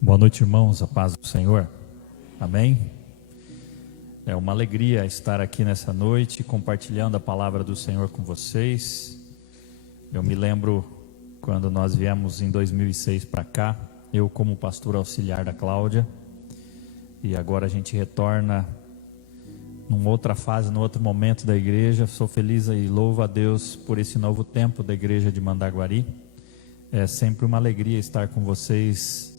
Boa noite, irmãos, a paz do Senhor, amém? É uma alegria estar aqui nessa noite, compartilhando a palavra do Senhor com vocês. Eu me lembro quando nós viemos em 2006 para cá, eu como pastor auxiliar da Cláudia, e agora a gente retorna numa outra fase, num outro momento da igreja. Sou feliz e louvo a Deus por esse novo tempo da igreja de Mandaguari. É sempre uma alegria estar com vocês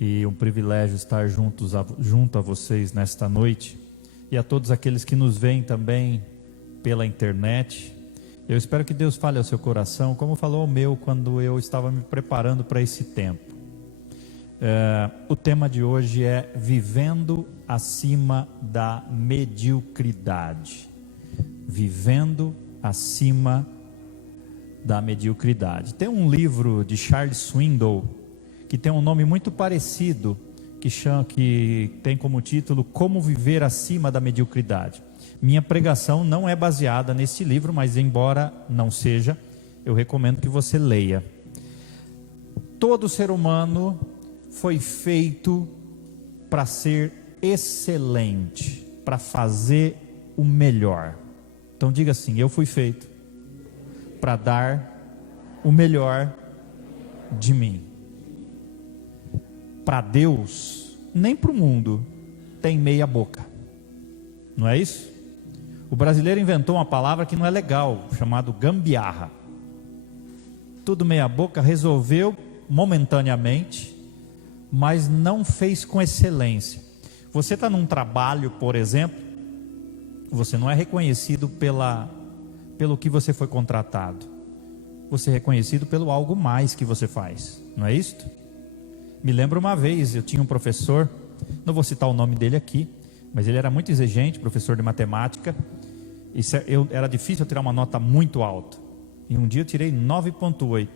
e um privilégio estar junto a vocês nesta noite, e a todos aqueles que nos veem também pela internet. Eu espero que Deus fale ao seu coração, como falou ao meu quando eu estava me preparando para esse tempo. O tema de hoje é vivendo acima da mediocridade. Vivendo acima da mediocridade. Tem um livro de Charles Swindoll que tem um nome muito parecido, que tem como título Como Viver Acima da Mediocridade. Minha pregação não é baseada nesse livro, mas embora não seja, eu recomendo que você leia. Todo ser humano foi feito para ser excelente, para fazer o melhor. Então diga assim: eu fui feito para dar o melhor de mim. Para Deus, nem para o mundo, tem meia boca. Não é isso? O brasileiro inventou uma palavra que não é legal, chamado gambiarra. Tudo meia boca, resolveu momentaneamente, mas não fez com excelência. Você está num trabalho, por exemplo, você não é reconhecido pelo que você foi contratado. Você é reconhecido pelo algo mais que você faz, não é isso? Me lembro uma vez, eu tinha um professor, não vou citar o nome dele aqui, mas ele era muito exigente, professor de matemática, e era difícil eu tirar uma nota muito alta, e um dia eu tirei 9,8.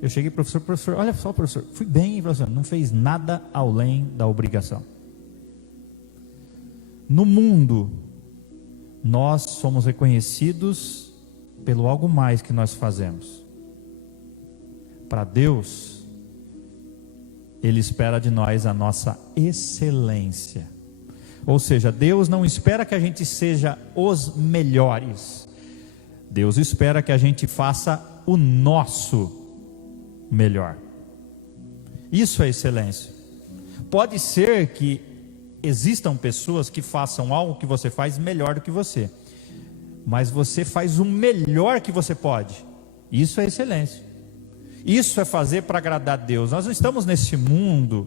Eu cheguei, professor, olha só, professor, fui bem, professor, não fez nada além da obrigação. No mundo, nós somos reconhecidos pelo algo mais que nós fazemos. Para Deus, Ele espera de nós a nossa excelência. Ou seja, Deus não espera que a gente seja os melhores. Deus espera que a gente faça o nosso melhor. Isso é excelência. Pode ser que existam pessoas que façam algo que você faz melhor do que você, mas você faz o melhor que você pode. Isso é excelência. Isso é fazer para agradar a Deus. Nós não estamos nesse mundo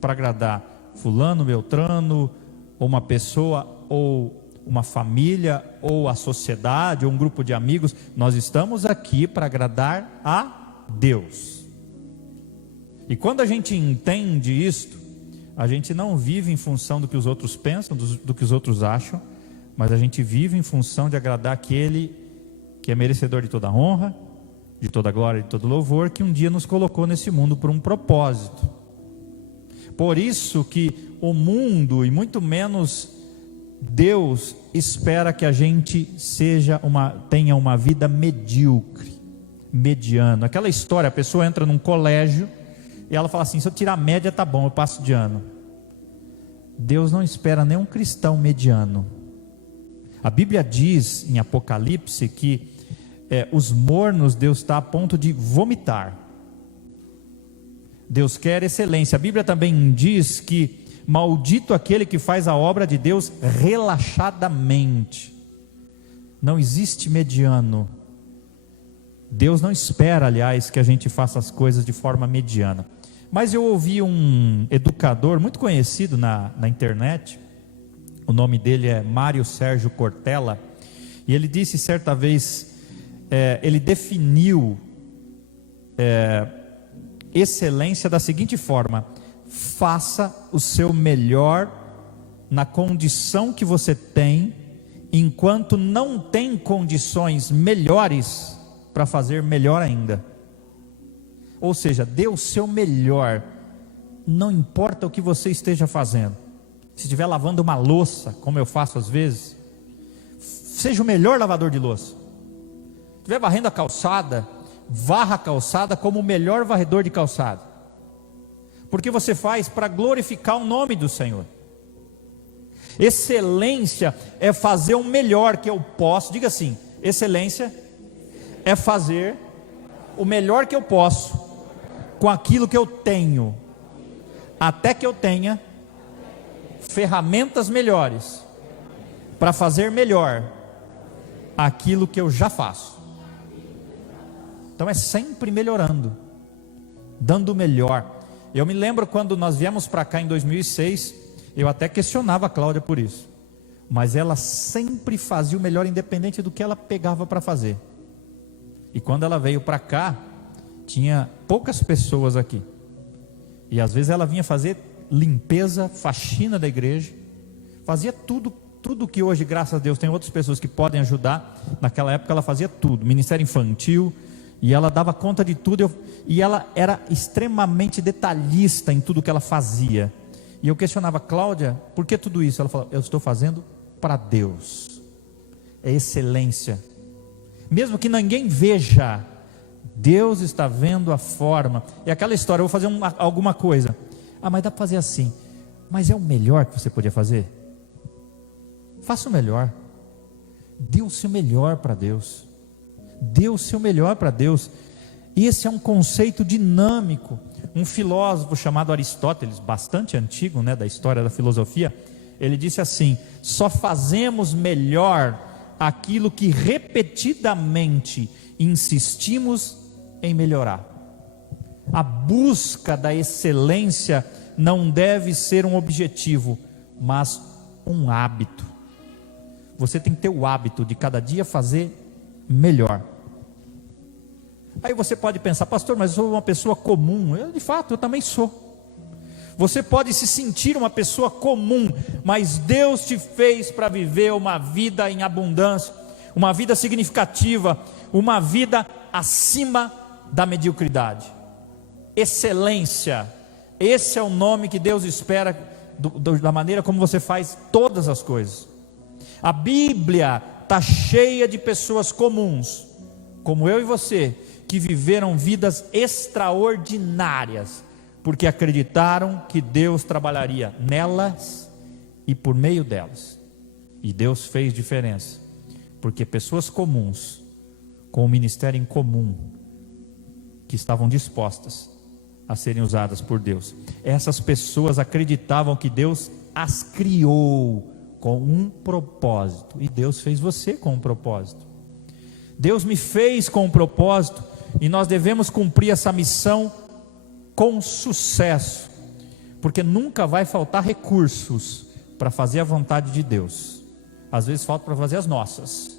para agradar fulano, beltrano, ou uma pessoa, ou uma família, ou a sociedade, ou um grupo de amigos. Nós estamos aqui para agradar a Deus. E quando a gente entende isto, a gente não vive em função do que os outros pensam, do que os outros acham, mas a gente vive em função de agradar aquele que é merecedor de toda a honra, de toda a glória e de todo louvor, que um dia nos colocou nesse mundo por um propósito. Por isso que o mundo, e muito menos Deus, espera que a gente tenha uma vida medíocre, mediana. Aquela história, a pessoa entra num colégio e ela fala assim: se eu tirar a média tá bom, eu passo de ano. Deus não espera nenhum cristão mediano. A Bíblia diz em Apocalipse que os mornos Deus está a ponto de vomitar. Deus quer excelência. A Bíblia também diz que maldito aquele que faz a obra de Deus relaxadamente. Não existe mediano. Deus não espera, aliás, que a gente faça as coisas de forma mediana. Mas eu ouvi um educador muito conhecido na internet, o nome dele é Mário Sérgio Cortella, e ele disse certa vez, ele definiu excelência da seguinte forma: faça o seu melhor na condição que você tem, enquanto não tem condições melhores para fazer melhor ainda. Ou seja, dê o seu melhor, não importa o que você esteja fazendo. Se estiver lavando uma louça, como eu faço às vezes, seja o melhor lavador de louça. Se estiver varrendo a calçada, varra a calçada como o melhor varredor de calçada. porque você faz para glorificar o nome do Senhor. Excelência é fazer o melhor que eu posso. Diga assim: excelência é fazer o melhor que eu posso com aquilo que eu tenho, até que eu tenha ferramentas melhores para fazer melhor aquilo que eu já faço. Então é sempre melhorando, dando o melhor. Eu me lembro quando nós viemos para cá em 2006, eu até questionava a Cláudia por isso, mas ela sempre fazia o melhor independente do que ela pegava para fazer. E quando ela veio para cá, tinha poucas pessoas aqui, e às vezes ela vinha fazer limpeza, faxina da igreja, fazia tudo que hoje, graças a Deus, tem outras pessoas que podem ajudar. Naquela época ela fazia tudo, ministério infantil, e ela dava conta de tudo, e ela era extremamente detalhista em tudo que ela fazia. E eu questionava: Cláudia, por que tudo isso? Ela falou: eu estou fazendo para Deus, é excelência, mesmo que ninguém veja, Deus está vendo a forma. E aquela história: eu vou fazer alguma coisa, mas dá para fazer assim, mas é o melhor que você podia fazer? Faça o melhor, dê o seu melhor para Deus, dê o seu melhor para Deus. Esse é um conceito dinâmico. Um filósofo chamado Aristóteles, bastante antigo, da história da filosofia, ele disse assim: só fazemos melhor aquilo que repetidamente insistimos em melhorar. A busca da excelência não deve ser um objetivo, mas um hábito. Você tem que ter o hábito de cada dia fazer melhor. Aí você pode pensar: pastor, mas eu sou uma pessoa comum. De fato, eu também sou. Você pode se sentir uma pessoa comum, mas Deus te fez para viver uma vida em abundância, uma vida significativa, uma vida acima da mediocridade. Excelência, esse é o nome que Deus espera da maneira como você faz todas as coisas. A Bíblia está cheia de pessoas comuns, como eu e você, que viveram vidas extraordinárias, porque acreditaram que Deus trabalharia nelas e por meio delas. E Deus fez diferença, porque pessoas comuns, com um ministério em comum, que estavam dispostas a serem usadas por Deus. Essas pessoas acreditavam que Deus as criou com um propósito, e Deus fez você com um propósito. Deus me fez com um propósito, e nós devemos cumprir essa missão com sucesso, porque nunca vai faltar recursos para fazer a vontade de Deus. Às vezes falta para fazer as nossas,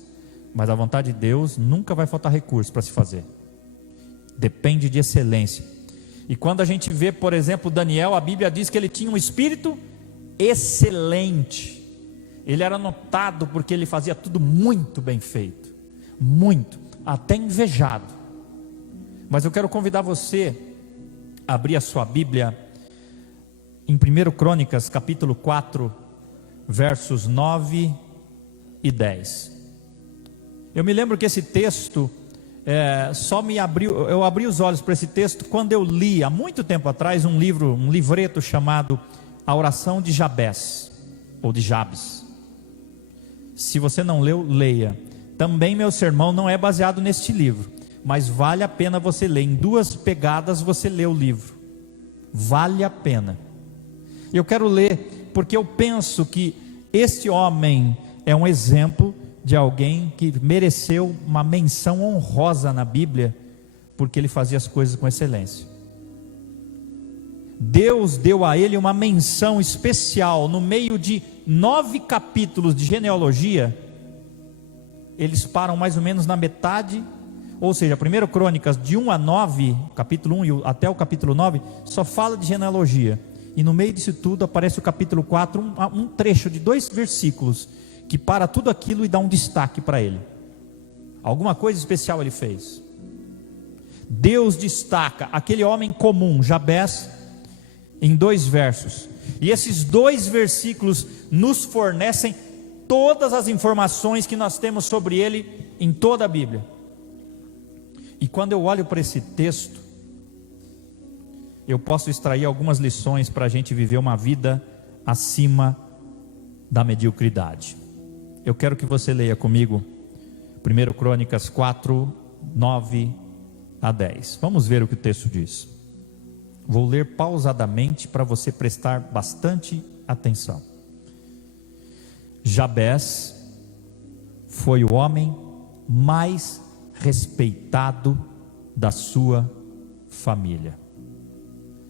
mas a vontade de Deus nunca vai faltar recursos para se fazer. Depende de excelência. E quando a gente vê, por exemplo, Daniel, a Bíblia diz que ele tinha um espírito excelente. Ele era notado porque ele fazia tudo muito bem feito, muito, até invejado. Mas eu quero convidar você a abrir a sua Bíblia em 1 Crônicas, capítulo 4, versos 9 e 10. Eu me lembro que esse texto eu abri os olhos para esse texto quando eu li, há muito tempo atrás, um livreto chamado A Oração de Jabes, ou de Jabes. Se você não leu, leia. Também meu sermão não é baseado neste livro, mas vale a pena você ler. Em 2 pegadas você lê o livro, vale a pena. Eu quero ler porque eu penso que este homem é um exemplo de alguém que mereceu uma menção honrosa na Bíblia, porque ele fazia as coisas com excelência. Deus deu a ele uma menção especial. No meio de 9 capítulos de genealogia, eles param mais ou menos na metade, ou seja, 1 Crônicas de 1 a 9, capítulo 1 até o capítulo 9, só fala de genealogia, e no meio disso tudo aparece o capítulo 4, um trecho de 2 versículos, que para tudo aquilo e dá um destaque para ele. Alguma coisa especial ele fez. Deus destaca aquele homem comum, Jabes, em 2 versos, e esses 2 versículos nos fornecem todas as informações que nós temos sobre ele em toda a Bíblia. E quando eu olho para esse texto, eu posso extrair algumas lições para a gente viver uma vida acima da mediocridade. Eu quero que você leia comigo 1 Crônicas 4, 9 a 10. Vamos ver o que o texto diz. Vou ler pausadamente para você prestar bastante atenção. Jabés foi o homem mais respeitado da sua família.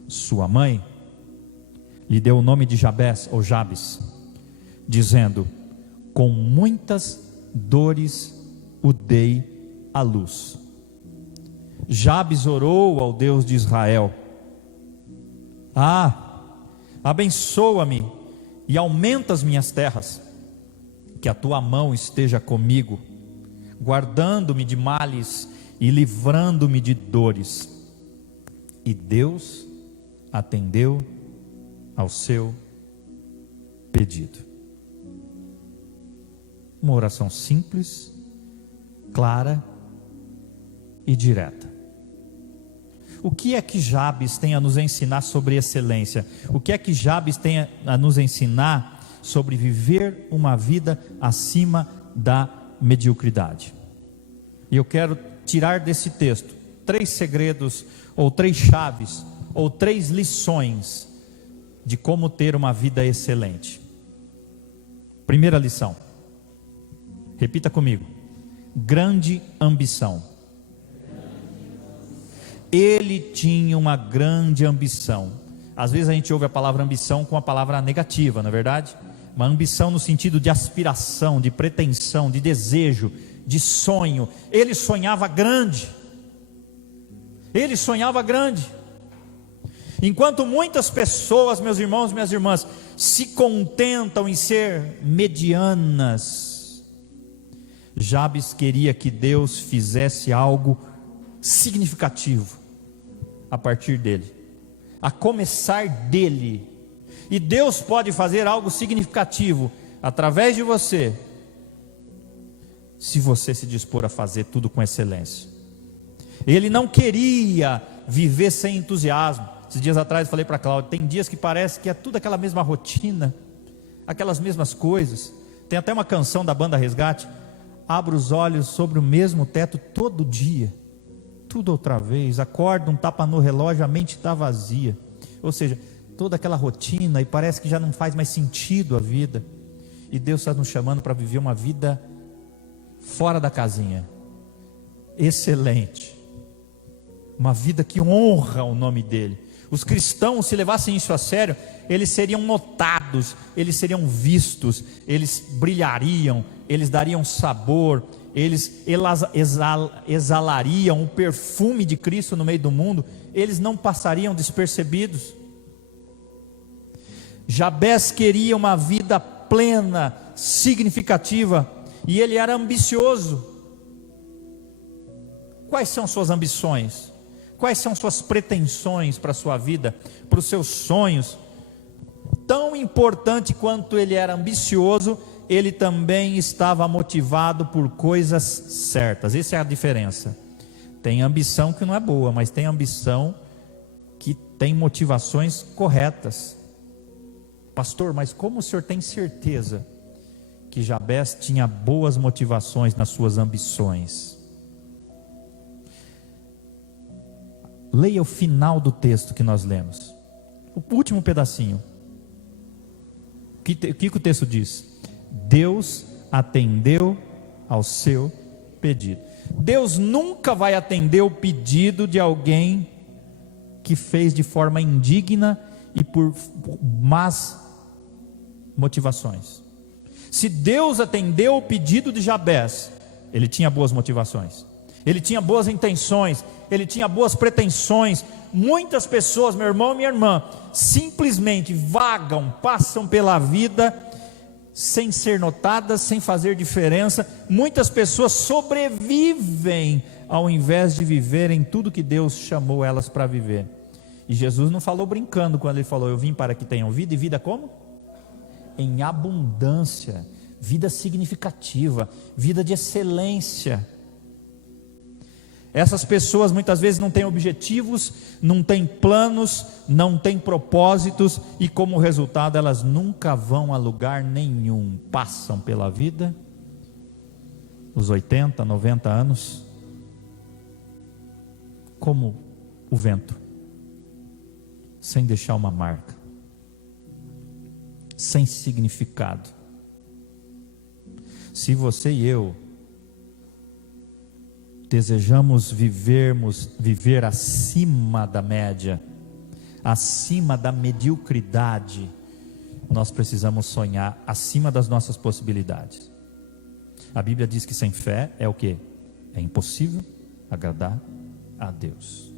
Sua mãe lhe deu o nome de Jabés ou Jabes, dizendo: com muitas dores o dei à luz. Jabes orou ao Deus de Israel: abençoa-me e aumenta as minhas terras, que a tua mão esteja comigo, guardando-me de males e livrando-me de dores. E Deus atendeu ao seu pedido. Uma oração simples, clara e direta. O que é que Jabes tem a nos ensinar sobre excelência? O que é que Jabes tem a nos ensinar sobre viver uma vida acima da mediocridade? E eu quero tirar desse texto 3 segredos, ou 3 chaves, ou 3 lições de como ter uma vida excelente. Primeira lição, repita comigo: grande ambição. Ele tinha uma grande ambição. Às vezes a gente ouve a palavra ambição com a palavra negativa, não é verdade? Uma ambição no sentido de aspiração, de pretensão, de desejo, de sonho. Ele sonhava grande. Ele sonhava grande. Enquanto muitas pessoas, meus irmãos e minhas irmãs, se contentam em ser medianas, Jabes queria que Deus fizesse algo significativo a partir dele, a começar dele. E Deus pode fazer algo significativo através de você, se você se dispor a fazer tudo com excelência. Ele não queria viver sem entusiasmo. Esses dias atrás eu falei para a Cláudia: tem dias que parece que é tudo aquela mesma rotina, aquelas mesmas coisas. Tem até uma canção da banda Resgate: abro os olhos sobre o mesmo teto todo dia, tudo outra vez, acorda, um tapa no relógio, a mente está vazia. Ou seja, toda aquela rotina, e parece que já não faz mais sentido a vida. E Deus está nos chamando para viver uma vida fora da casinha, excelente, uma vida que honra o nome dele. Os cristãos, se levassem isso a sério, eles seriam notados, eles seriam vistos, eles brilhariam, eles dariam sabor, eles exalariam o perfume de Cristo no meio do mundo, eles não passariam despercebidos. Jabés queria uma vida plena, significativa, e ele era ambicioso. Quais são suas ambições? Quais são suas pretensões para a sua vida, para os seus sonhos? Tão importante quanto ele era ambicioso, ele também estava motivado por coisas certas. Essa é a diferença. Tem ambição que não é boa, mas tem ambição que tem motivações corretas. Pastor, mas como o senhor tem certeza que Jabés tinha boas motivações nas suas ambições? Leia o final do texto que nós lemos, o último pedacinho. O que o texto diz? Deus atendeu ao seu pedido. Deus nunca vai atender o pedido de alguém que fez de forma indigna e por más motivações. Se Deus atendeu o pedido de Jabés, ele tinha boas motivações, ele tinha boas intenções, ele tinha boas pretensões. Muitas pessoas, meu irmão e minha irmã, simplesmente vagam, passam pela vida sem ser notadas, sem fazer diferença. Muitas pessoas sobrevivem ao invés de viverem tudo que Deus chamou elas para viver. E Jesus não falou brincando quando ele falou: eu vim para que tenham vida, e vida como? Em abundância, vida significativa, vida de excelência. Essas pessoas muitas vezes não têm objetivos, não têm planos, não têm propósitos, e como resultado elas nunca vão a lugar nenhum. Passam pela vida, os 80, 90 anos, como o vento, sem deixar uma marca, sem significado. Se você e eu desejamos viver acima da média, acima da mediocridade, nós precisamos sonhar acima das nossas possibilidades. A Bíblia diz que sem fé é o quê? É impossível agradar a Deus.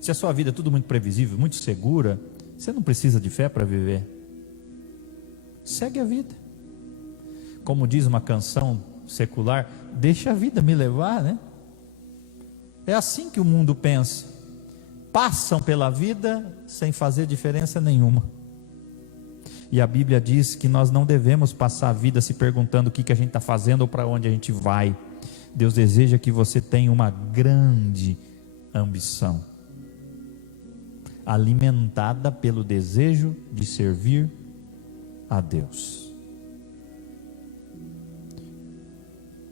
Se a sua vida é tudo muito previsível, muito segura, você não precisa de fé para viver. Segue a vida. Como diz uma canção secular, deixa a vida me levar, né? É assim que o mundo pensa. Passam pela vida sem fazer diferença nenhuma. E a Bíblia diz que nós não devemos passar a vida se perguntando o que a gente está fazendo ou para onde a gente vai. Deus deseja que você tenha uma grande ambição, alimentada pelo desejo de servir a Deus.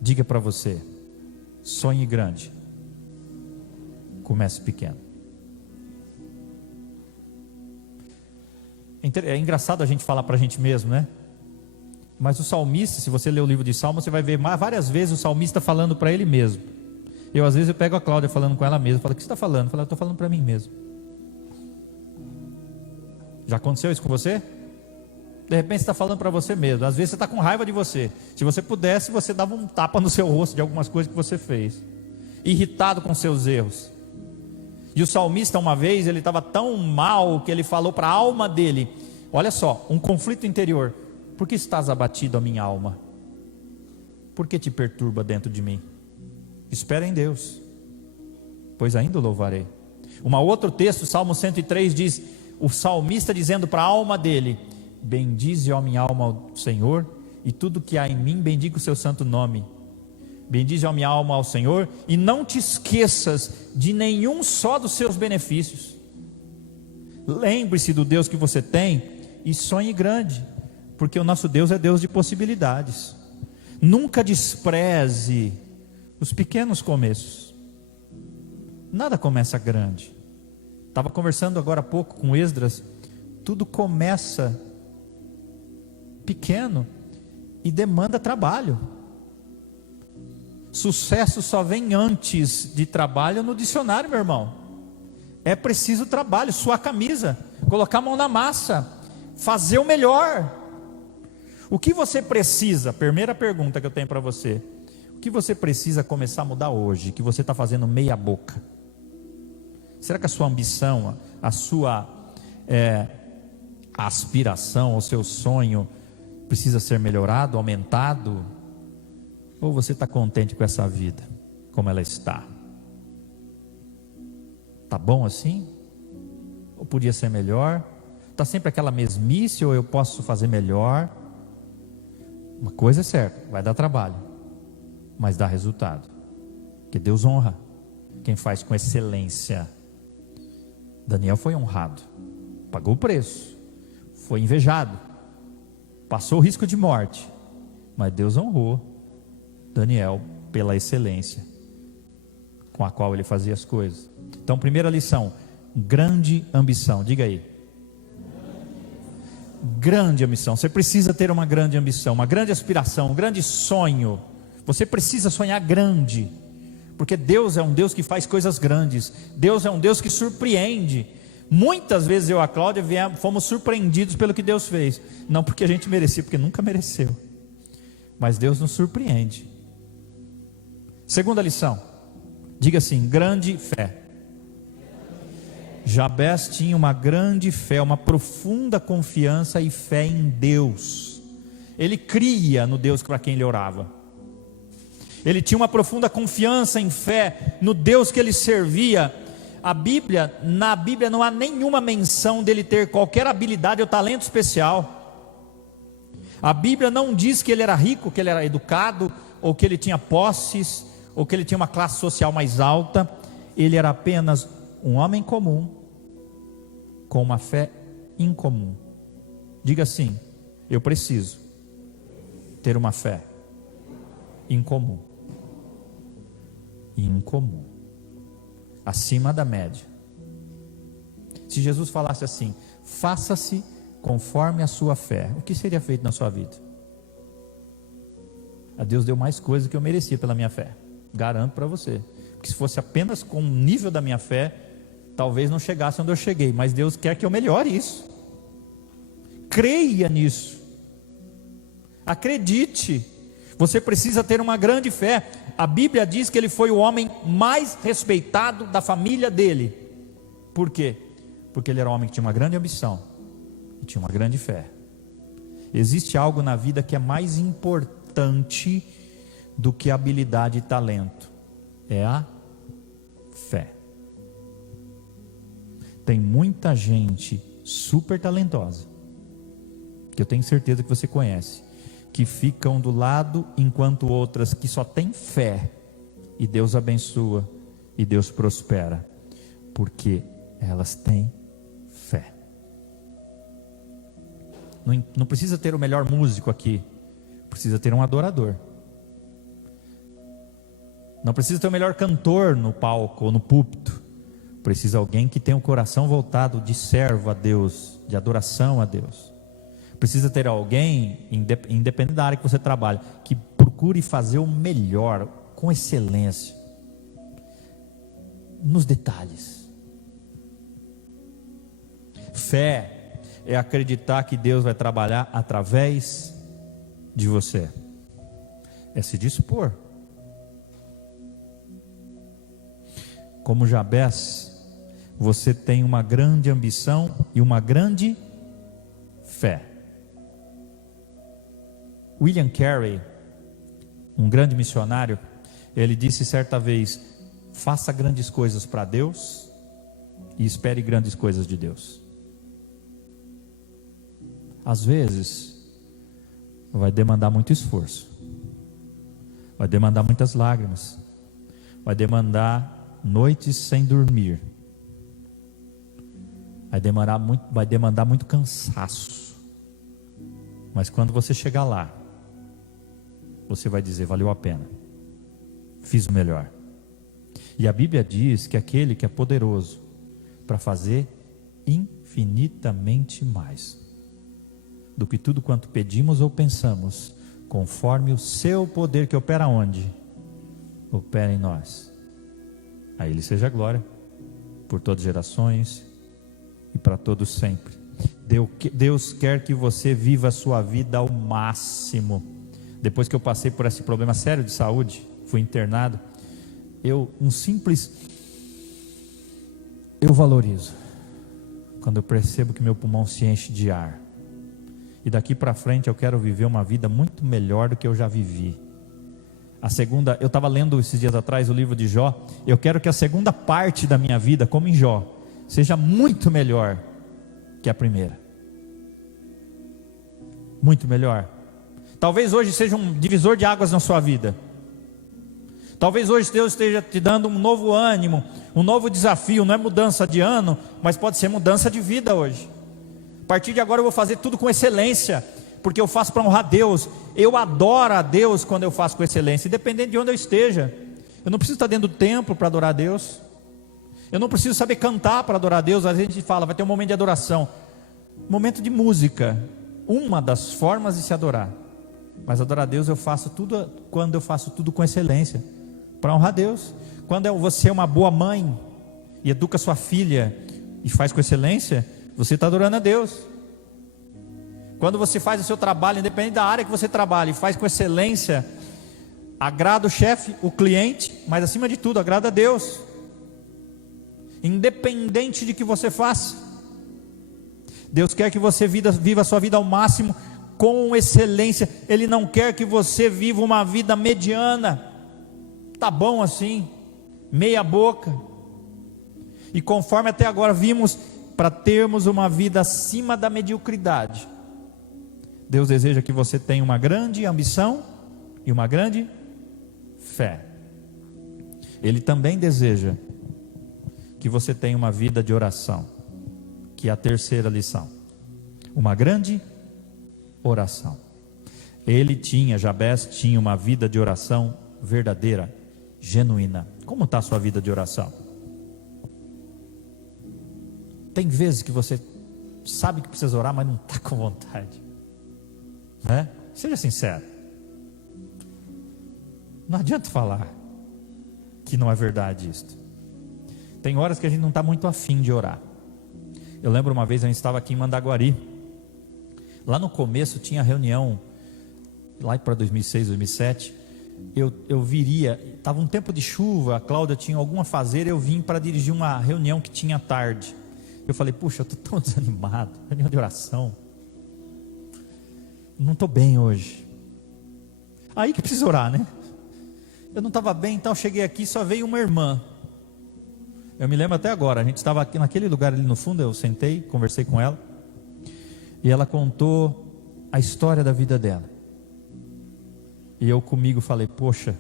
Diga para você: sonhe grande, comece pequeno. É engraçado a gente falar para a gente mesmo, né? Mas o salmista, se você ler o livro de Salmos, você vai ver várias vezes o salmista falando para ele mesmo. Às vezes eu pego a Cláudia falando com ela mesma, falo: o que você está falando? Eu falo: eu estou falando para mim mesmo. Já aconteceu isso com você? De repente você está falando para você mesmo. Às vezes você está com raiva de você. Se você pudesse, você dava um tapa no seu rosto de algumas coisas que você fez, irritado com seus erros. E o salmista, uma vez, ele estava tão mal que ele falou para a alma dele: olha só, um conflito interior. Por que estás abatido, a minha alma? Por que te perturba dentro de mim? Espera em Deus, pois ainda o louvarei. Outro texto, Salmo 103, diz, o salmista dizendo para a alma dele: bendize, ó minha alma, ao Senhor, e tudo que há em mim, bendiga o seu santo nome. Bendize, ó minha alma, ao Senhor, e não te esqueças de nenhum só dos seus benefícios. Lembre-se do Deus que você tem e sonhe grande, porque o nosso Deus é Deus de possibilidades. Nunca despreze os pequenos começos. Nada começa grande. Estava conversando agora há pouco com Esdras. Tudo começa pequeno e demanda trabalho. Sucesso só vem antes de trabalho no dicionário, meu irmão. É preciso trabalho, suar a camisa, colocar a mão na massa, fazer o melhor. O que você precisa? Primeira pergunta que eu tenho para você: o que você precisa começar a mudar hoje, que você está fazendo meia boca? Será que a sua ambição, a sua aspiração, o seu sonho precisa ser melhorado, aumentado? Ou você está contente com essa vida, como ela está? Está bom assim? Ou podia ser melhor? Está sempre aquela mesmice, ou eu posso fazer melhor? Uma coisa é certa, vai dar trabalho, mas dá resultado, porque Deus honra quem faz com excelência. Daniel foi honrado, pagou o preço, foi invejado, passou o risco de morte, mas Deus honrou Daniel pela excelência com a qual ele fazia as coisas. Então, primeira lição: grande ambição. Diga aí, grande ambição. Você precisa ter uma grande ambição, uma grande aspiração, um grande sonho. Você precisa sonhar grande, porque Deus é um Deus que faz coisas grandes. Deus é um Deus que surpreende. Muitas vezes eu e a Cláudia fomos surpreendidos pelo que Deus fez, não porque a gente merecia, porque nunca mereceu, mas Deus nos surpreende. Segunda lição, diga assim: grande fé. Jabes tinha uma grande fé, uma profunda confiança e fé em Deus. Ele cria no Deus para quem ele orava. Ele tinha uma profunda confiança em fé no Deus que ele servia. Na Bíblia não há nenhuma menção dele ter qualquer habilidade ou talento especial. A Bíblia não diz que ele era rico, que ele era educado, ou que ele tinha posses, ou que ele tinha uma classe social mais alta. Ele era apenas um homem comum, com uma fé incomum. Diga assim: eu preciso ter uma fé incomum. Incomum. Acima da média. Se Jesus falasse assim: faça-se conforme a sua fé, o que seria feito na sua vida? A Deus deu mais coisas do que eu merecia pela minha fé. Garanto para você. Porque se fosse apenas com o nível da minha fé, talvez não chegasse onde eu cheguei. Mas Deus quer que eu melhore isso. Creia nisso. Acredite. Você precisa ter uma grande fé. A Bíblia diz que ele foi o homem mais respeitado da família dele. Por quê? Porque ele era um homem que tinha uma grande ambição e tinha uma grande fé. Existe algo na vida que é mais importante do que habilidade e talento. É a fé. Tem muita gente super talentosa, que eu tenho certeza que você conhece, que ficam do lado, enquanto outras que só têm fé, e Deus abençoa, e Deus prospera, porque elas têm fé. Não precisa ter o melhor músico aqui, precisa ter um adorador. Não precisa ter o melhor cantor no palco ou no púlpito, precisa alguém que tenha o coração voltado de servo a Deus, de adoração a Deus. Precisa ter alguém, independente da área que você trabalha, que procure fazer o melhor, com excelência, nos detalhes. Fé é acreditar que Deus vai trabalhar através de você. É se dispor. Como Jabez, você tem uma grande ambição e uma grande fé. William Carey, um grande missionário, ele disse certa vez: faça grandes coisas para Deus e espere grandes coisas de Deus. Às vezes vai demandar muito esforço, vai demandar muitas lágrimas, vai demandar noites sem dormir, vai demandar muito cansaço. Mas quando você chegar lá, você vai dizer: valeu a pena, fiz o melhor. E a Bíblia diz que aquele que é poderoso para fazer infinitamente mais do que tudo quanto pedimos ou pensamos, conforme o seu poder que opera onde? Opera em nós. A Ele seja a glória por todas as gerações e para todos sempre. Deus quer que você viva a sua vida ao máximo. Depois que eu passei por esse problema sério de saúde, fui internado, eu valorizo quando eu percebo que meu pulmão se enche de ar. E daqui para frente eu quero viver uma vida muito melhor do que eu já vivi. Eu estava lendo esses dias atrás o livro de Jó. Eu quero que a segunda parte da minha vida, como em Jó, seja muito melhor que a primeira. Muito melhor. Talvez hoje seja um divisor de águas na sua vida. Talvez hoje Deus esteja te dando um novo ânimo, um novo desafio. Não é mudança de ano, mas pode ser mudança de vida hoje. A partir de agora eu vou fazer tudo com excelência, porque eu faço para honrar Deus. Eu adoro a Deus quando eu faço com excelência, independente de onde eu esteja. Eu não preciso estar dentro do templo para adorar a Deus. Eu não preciso saber cantar para adorar a Deus. Às vezes a gente fala, vai ter um momento de adoração, momento de música, uma das formas de se adorar. Mas adorar a Deus quando eu faço tudo com excelência, para honrar a Deus. Quando você é uma boa mãe e educa sua filha e faz com excelência, você está adorando a Deus. Quando você faz o seu trabalho, independente da área que você trabalha, e faz com excelência, agrada o chefe, o cliente, mas acima de tudo agrada a Deus, independente de que você faça. Deus quer que você viva a sua vida ao máximo, com excelência. Ele não quer que você viva uma vida mediana, tá bom assim, meia boca. E conforme até agora vimos, para termos uma vida acima da mediocridade, Deus deseja que você tenha uma grande ambição e uma grande fé. Ele também deseja que você tenha uma vida de oração, que é a terceira lição, uma grande oração. Jabez tinha uma vida de oração verdadeira, genuína. Como está a sua vida de oração? Tem vezes que você sabe que precisa orar, mas não está com vontade, né? Seja sincero. Não adianta falar que não é verdade isto. Tem horas que a gente não está muito afim de orar. Eu lembro uma vez, a gente estava aqui em Mandaguari. Lá no começo tinha reunião, lá para 2006, 2007. Eu viria, estava um tempo de chuva, a Cláudia tinha alguma fazeira, eu vim para dirigir uma reunião que tinha à tarde. Eu falei, puxa, eu estou tão desanimado, reunião de oração, não estou bem hoje. Aí que precisa orar, né? Eu não estava bem, então cheguei aqui, só veio uma irmã. Eu me lembro até agora, a gente estava aqui naquele lugar ali no fundo, eu sentei, conversei com ela, e ela contou a história da vida dela. E eu comigo falei, poxa,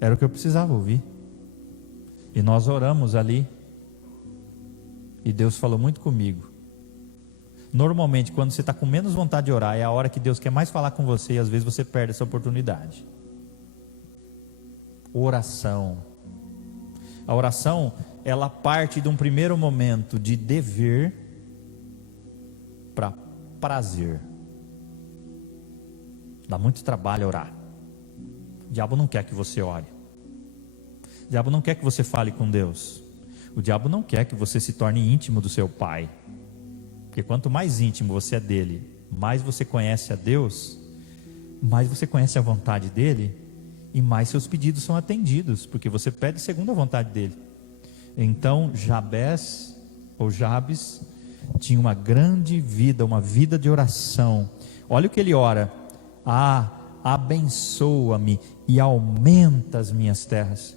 era o que eu precisava ouvir. E nós oramos ali, e Deus falou muito comigo. Normalmente, quando você está com menos vontade de orar, é a hora que Deus quer mais falar com você, e às vezes você perde essa oportunidade. Oração. A oração, ela parte de um primeiro momento de dever para prazer. Dá muito trabalho orar. O diabo não quer que você ore. O diabo não quer que você fale com Deus. O diabo não quer que você se torne íntimo do seu Pai. Porque quanto mais íntimo você é dele, mais você conhece a Deus, mais você conhece a vontade dele, e mais seus pedidos são atendidos, porque você pede segundo a vontade dele. Então Jabez tinha uma grande vida, uma vida de oração. Olha o que ele ora: abençoa-me e aumenta as minhas terras,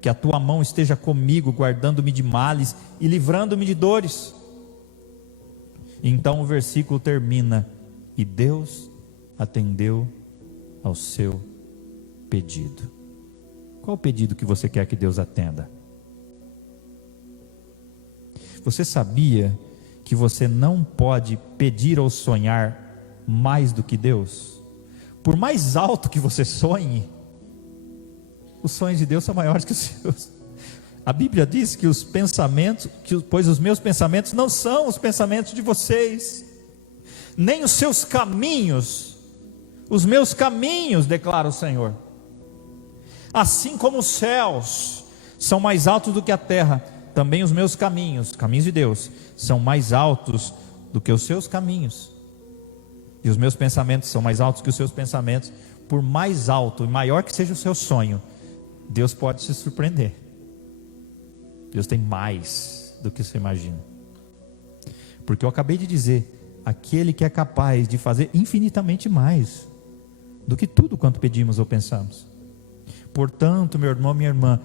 que a tua mão esteja comigo, guardando-me de males e livrando-me de dores. Então o versículo termina: e Deus atendeu ao seu pedido. Qual o pedido que você quer que Deus atenda? Você sabia que você não pode pedir ou sonhar mais do que Deus? Por mais alto que você sonhe, os sonhos de Deus são maiores que os seus. A Bíblia diz que pois os meus pensamentos não são os pensamentos de vocês, nem os seus caminhos, os meus caminhos, declara o Senhor. Assim como os céus são mais altos do que a terra, também os meus caminhos de Deus, são mais altos do que os seus caminhos, e os meus pensamentos são mais altos que os seus pensamentos. Por mais alto e maior que seja o seu sonho, Deus pode se surpreender. Deus tem mais do que você imagina, porque eu acabei de dizer, aquele que é capaz de fazer infinitamente mais do que tudo quanto pedimos ou pensamos. Portanto, meu irmão, minha irmã,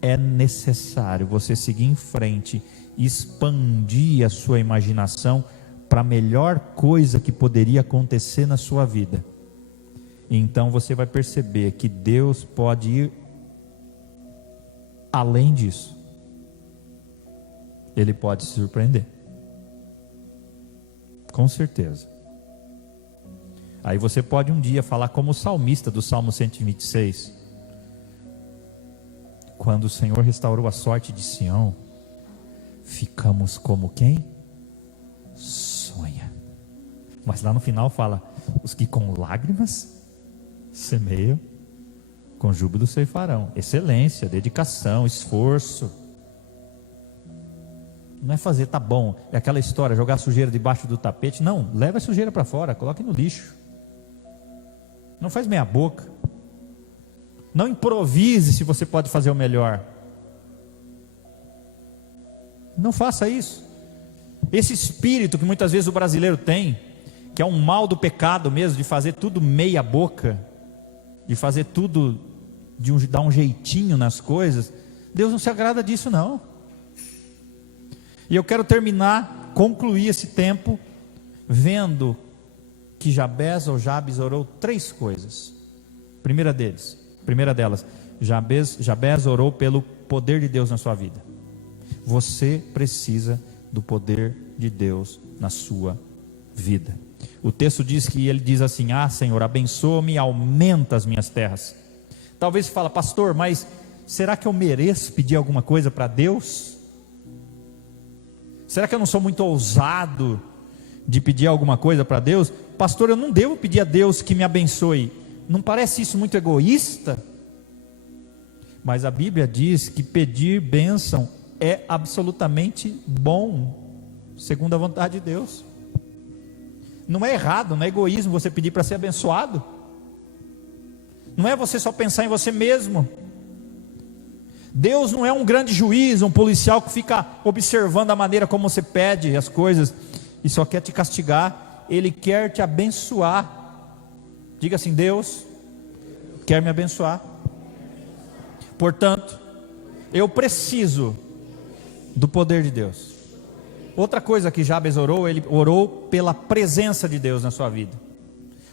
é necessário você seguir em frente, expandir a sua imaginação para a melhor coisa que poderia acontecer na sua vida. Então você vai perceber que Deus pode ir além disso. Ele pode se surpreender, com certeza. Aí você pode um dia falar como o salmista do Salmo 126: quando o Senhor restaurou a sorte de Sião, ficamos como quem? Sonha. Mas lá no final fala: os que com lágrimas semeiam, com júbilo ceifarão. Excelência, dedicação, esforço. Não é fazer, tá bom, é aquela história, jogar sujeira debaixo do tapete. Não, leva a sujeira para fora, coloque no lixo. Não faz meia boca. Não improvise se você pode fazer o melhor. Não faça isso. Esse espírito que muitas vezes o brasileiro tem, que é um mal do pecado mesmo, de fazer tudo meia boca, de fazer tudo, dar um jeitinho nas coisas, Deus não se agrada disso não. E eu quero concluir esse tempo, vendo que Jabez orou 3 coisas. Primeira delas, Jabez orou pelo poder de Deus na sua vida. Você precisa do poder de Deus na sua vida. O texto diz que ele diz assim: ah, Senhor, abençoa-me e aumenta as minhas terras. Talvez você fale: pastor, mas será que eu mereço pedir alguma coisa para Deus? Será que eu não sou muito ousado de pedir alguma coisa para Deus? Pastor, eu não devo pedir a Deus que me abençoe. Não parece isso muito egoísta? Mas a Bíblia diz que pedir bênção é absolutamente bom, segundo a vontade de Deus. Não é errado, não é egoísmo você pedir para ser abençoado. Não é você só pensar em você mesmo. Deus não é um grande juiz, um policial que fica observando a maneira como você pede as coisas e só quer te castigar. Ele quer te abençoar. Diga assim: Deus quer me abençoar. Portanto, eu preciso do poder de Deus. Outra coisa que Jabes orou, ele orou pela presença de Deus na sua vida.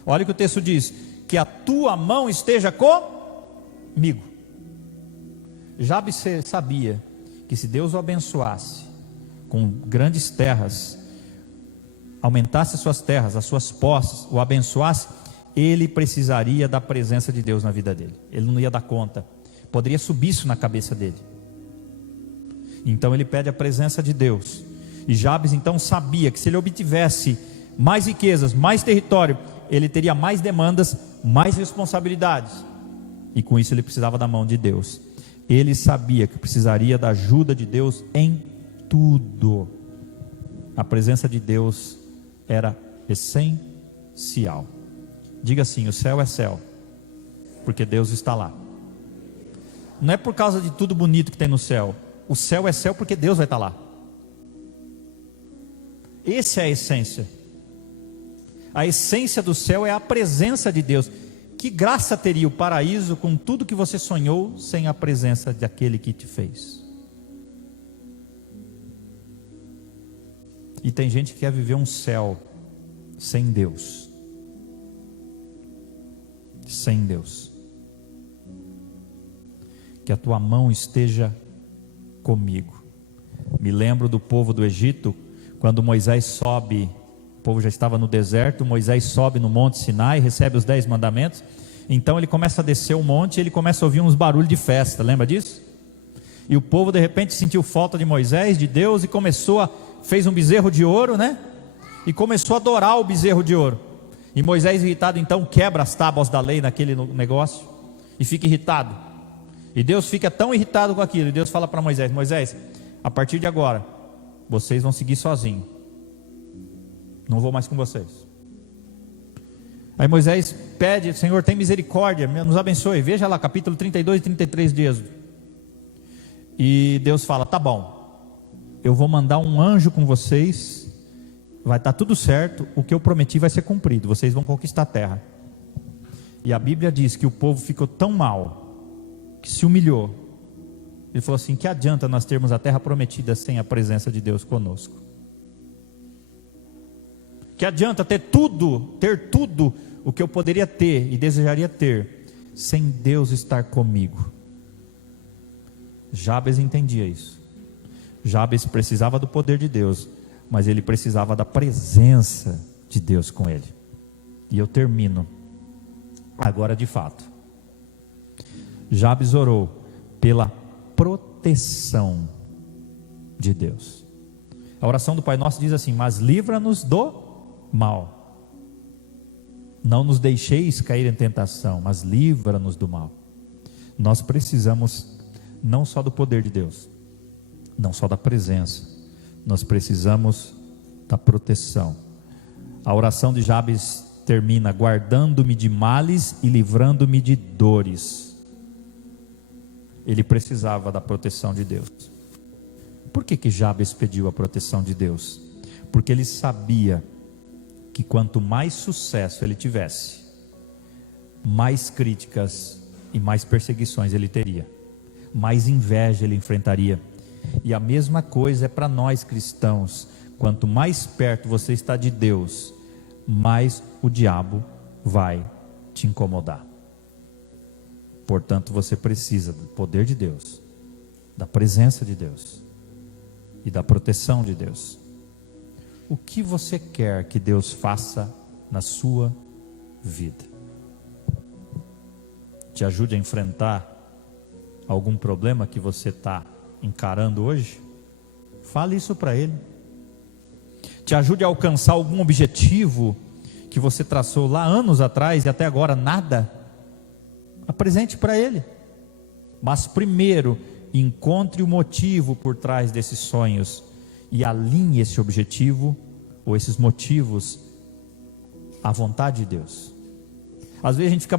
Olha o que o texto diz: que a tua mão esteja comigo. Jabes sabia que se Deus o abençoasse com grandes terras, aumentasse as suas terras, as suas posses, o abençoasse, ele precisaria da presença de Deus na vida dele. Ele não ia dar conta, poderia subir isso na cabeça dele. Então ele pede a presença de Deus. E Jabes então sabia que se ele obtivesse mais riquezas, mais território, ele teria mais demandas, mais responsabilidades. E com isso ele precisava da mão de Deus. Ele sabia que precisaria da ajuda de Deus em tudo. A presença de Deus era essencial. Diga assim: o céu é céu, porque Deus está lá. Não é por causa de tudo bonito que tem no céu. O céu é céu porque Deus vai estar lá. Essa é a essência. A essência do céu é a presença de Deus. Que graça teria o paraíso com tudo que você sonhou sem a presença daquele que te fez? E tem gente que quer viver um céu sem Deus. Sem Deus. Que a tua mão esteja comigo. Me lembro do povo do Egito, quando Moisés sobe, o povo já estava no deserto, Moisés sobe no monte Sinai, recebe os 10 mandamentos, então ele começa a descer o monte e ele começa a ouvir uns barulhos de festa, lembra disso? E o povo de repente sentiu falta de Moisés, de Deus, e fez um bezerro de ouro, né? E começou a adorar o bezerro de ouro. E Moisés, irritado, então quebra as tábuas da lei naquele negócio e fica irritado. E Deus fica tão irritado com aquilo, e Deus fala para Moisés: Moisés, a partir de agora vocês vão seguir sozinhos, não vou mais com vocês. Aí Moisés pede: Senhor, tem misericórdia, nos abençoe. Veja lá capítulo 32 e 33 de Êxodo. E Deus fala: tá bom, eu vou mandar um anjo com vocês, vai estar tudo certo, o que eu prometi vai ser cumprido, vocês vão conquistar a terra. E a Bíblia diz que o povo ficou tão mal, que se humilhou. Ele falou assim: que adianta nós termos a terra prometida sem a presença de Deus conosco? Que adianta ter tudo o que eu poderia ter e desejaria ter, sem Deus estar comigo? Jabes entendia isso. Jabes precisava do poder de Deus, mas ele precisava da presença de Deus com ele. E eu termino agora de fato. Jabes orou pela proteção de Deus. A oração do Pai Nosso diz assim: mas livra-nos do mal, não nos deixeis cair em tentação, mas livra-nos do mal. Nós precisamos não só do poder de Deus, não só da presença, nós precisamos da proteção. A oração de Jabes termina: guardando-me de males e livrando-me de dores. Ele precisava da proteção de Deus. Por que Jabes pediu a proteção de Deus? Porque ele sabia que quanto mais sucesso ele tivesse, mais críticas e mais perseguições ele teria, mais inveja ele enfrentaria. E a mesma coisa é para nós cristãos: quanto mais perto você está de Deus, mais o diabo vai te incomodar. Portanto, você precisa do poder de Deus, da presença de Deus e da proteção de Deus. O que você quer que Deus faça na sua vida? Te ajude a enfrentar algum problema que você está encarando hoje? Fale isso para Ele. Te ajude a alcançar algum objetivo que você traçou lá anos atrás e até agora nada? Apresente para Ele. Mas primeiro, encontre o motivo por trás desses sonhos e alinhe esse objetivo ou esses motivos à vontade de Deus. Às vezes a gente fica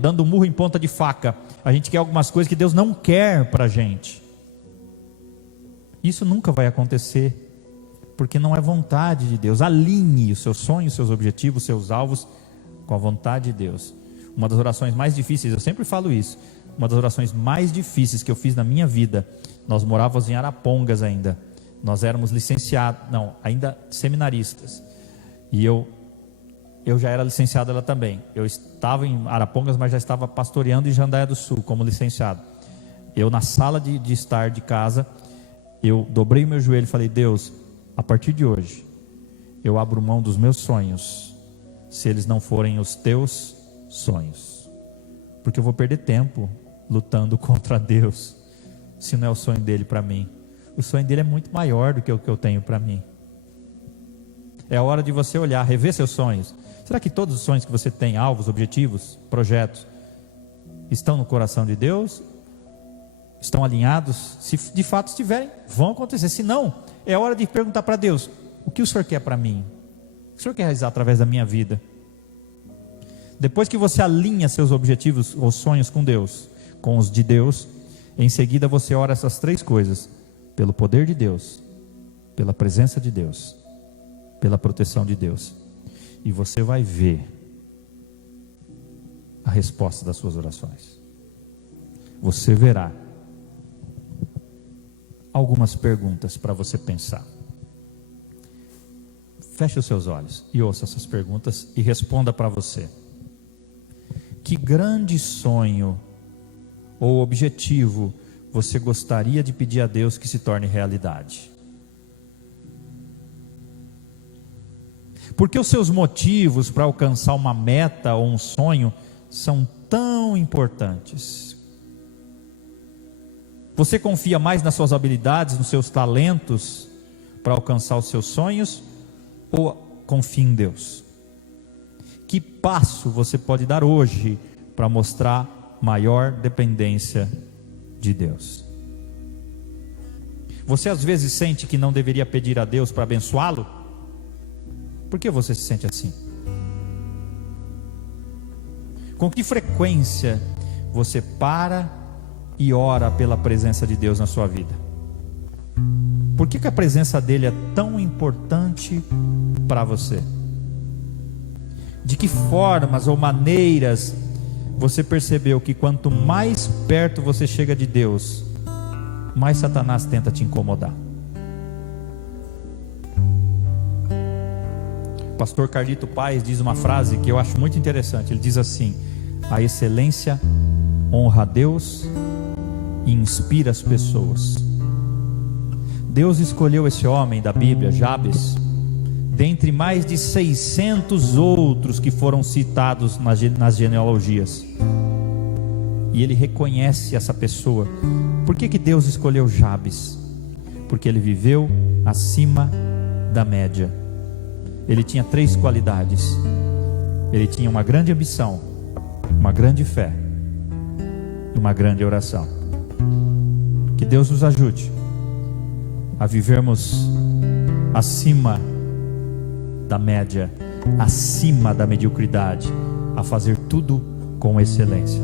dando murro em ponta de faca. A gente quer algumas coisas que Deus não quer para a gente. Isso nunca vai acontecer, porque não é vontade de Deus. Alinhe os seus sonhos, seus objetivos, seus alvos com a vontade de Deus. Uma das orações mais difíceis, eu sempre falo isso, uma das orações mais difíceis que eu fiz na minha vida, nós morávamos em Arapongas ainda, nós éramos licenciados, ainda seminaristas, e eu já era licenciado lá também. Eu estava em Arapongas, mas já estava pastoreando em Jandaia do Sul como licenciado. Eu, na sala de estar de casa, eu dobrei o meu joelho e falei: Deus, a partir de hoje eu abro mão dos meus sonhos, se eles não forem os teus sonhos, porque eu vou perder tempo lutando contra Deus, se não é o sonho dele para mim. O sonho dele é muito maior do que o que eu tenho para mim. É a hora de você olhar, rever seus sonhos. Será que todos os sonhos que você tem, alvos, objetivos, projetos, estão no coração de Deus? Estão alinhados? Se de fato estiverem, vão acontecer. Se não, é hora de perguntar para Deus: o que o Senhor quer para mim? O que o Senhor quer realizar através da minha vida? Depois que você alinha seus objetivos ou sonhos com Deus, com os de Deus, em seguida você ora essas três coisas: pelo poder de Deus, pela presença de Deus, pela proteção de Deus. E você vai ver a resposta das suas orações. Você verá algumas perguntas para você pensar. Feche os seus olhos e ouça essas perguntas e responda para você. Que grande sonho ou objetivo você gostaria de pedir a Deus que se torne realidade? Por que os seus motivos para alcançar uma meta ou um sonho são tão importantes? Você confia mais nas suas habilidades, nos seus talentos para alcançar os seus sonhos, ou confia em Deus? Que passo você pode dar hoje para mostrar maior dependência de Deus? Você às vezes sente que não deveria pedir a Deus para abençoá-lo? Por que você se sente assim? Com que frequência você para e ora pela presença de Deus na sua vida? Por que a presença dele é tão importante para você? De que formas ou maneiras você percebeu que quanto mais perto você chega de Deus, mais Satanás tenta te incomodar? O pastor Carlito Paes diz uma frase que eu acho muito interessante. Ele diz assim: a excelência honra a Deus e inspira as pessoas. Deus escolheu esse homem da Bíblia, Jabes, dentre mais de 600 outros que foram citados nas genealogias, e ele reconhece essa pessoa. Por que Deus escolheu Jabes? Porque ele viveu acima da média. Ele tinha três qualidades: ele tinha uma grande ambição, uma grande fé e uma grande oração. Que Deus nos ajude a vivermos acima da média, acima da mediocridade, a fazer tudo com excelência.